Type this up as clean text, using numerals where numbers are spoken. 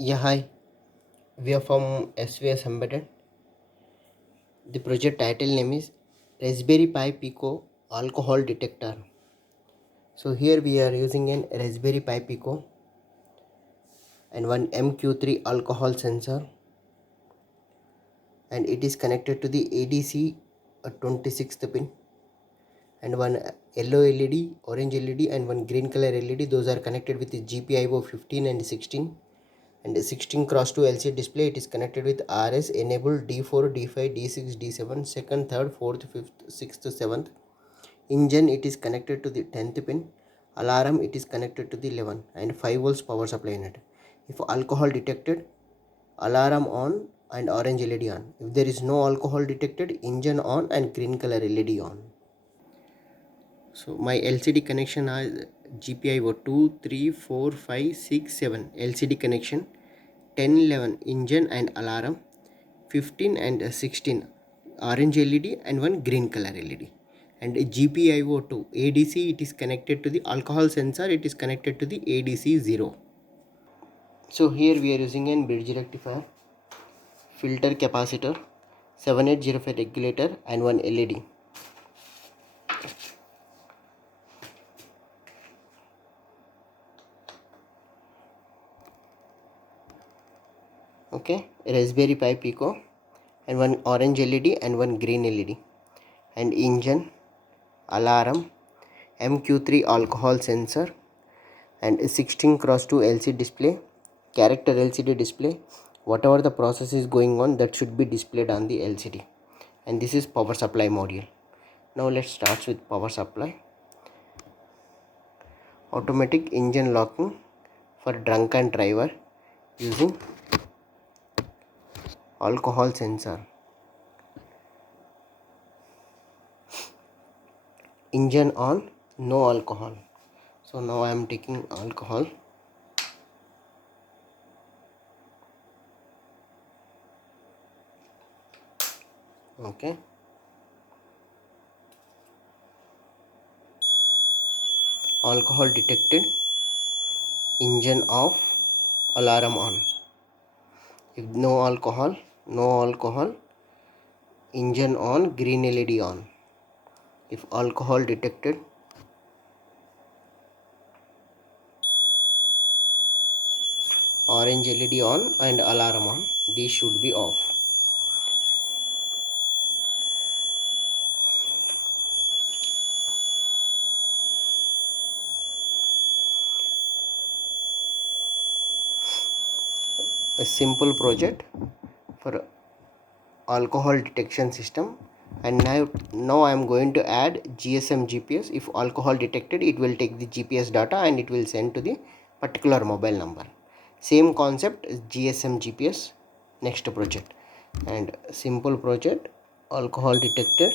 Yeah, hi. We are from svsembedded. The project title name is Raspberry Pi Pico Alcohol Detector. So here we are using an Raspberry Pi Pico and one MQ-3 alcohol sensor, and it is connected to the ADC 26th pin, and one yellow LED, orange LED and one green color LED. Those are connected with the GPIO 15 and 16. And 16 cross 2 LCD display, it is connected with RS enabled D4, D5, D6, D7, second, third, fourth, fifth, sixth, seventh. Engine, it is connected to the 10th pin. Alarm, it is connected to the 11 and 5 volts power supply in it. If alcohol detected, alarm on and orange LED on. If there is no alcohol detected, engine on and green color LED on. So my LCD connection is GPIO 2, 3, 4, 5, 6, 7 LCD connection. 10, 11 engine and alarm, 15 and 16 orange LED and one green color LED. And GPIO2 ADC, it is connected to the alcohol sensor, it is connected to the ADC 0. So here we are using an bridge rectifier, filter capacitor, 7805 regulator and one LED. Okay, Raspberry Pi Pico and one orange LED and one green LED. And engine, alarm, MQ-3 alcohol sensor, and a 16 cross 2 LCD display, character LCD display. Whatever the process is going on, that should be displayed on the LCD. And this is power supply module. Now let's start with power supply. Automatic engine locking for drunken driver using alcohol sensor. Engine on, no alcohol. So now I am taking alcohol. Okay. Alcohol detected. Engine off, alarm on. If no alcohol, engine on, green LED on. If alcohol detected, orange LED on and alarm on. These should be off. A simple project for alcohol detection system. And now I am going to add GSM GPS. If alcohol detected, it will take the GPS data and it will send to the particular mobile number. Same concept as GSM GPS. Next project, and simple project, alcohol detector,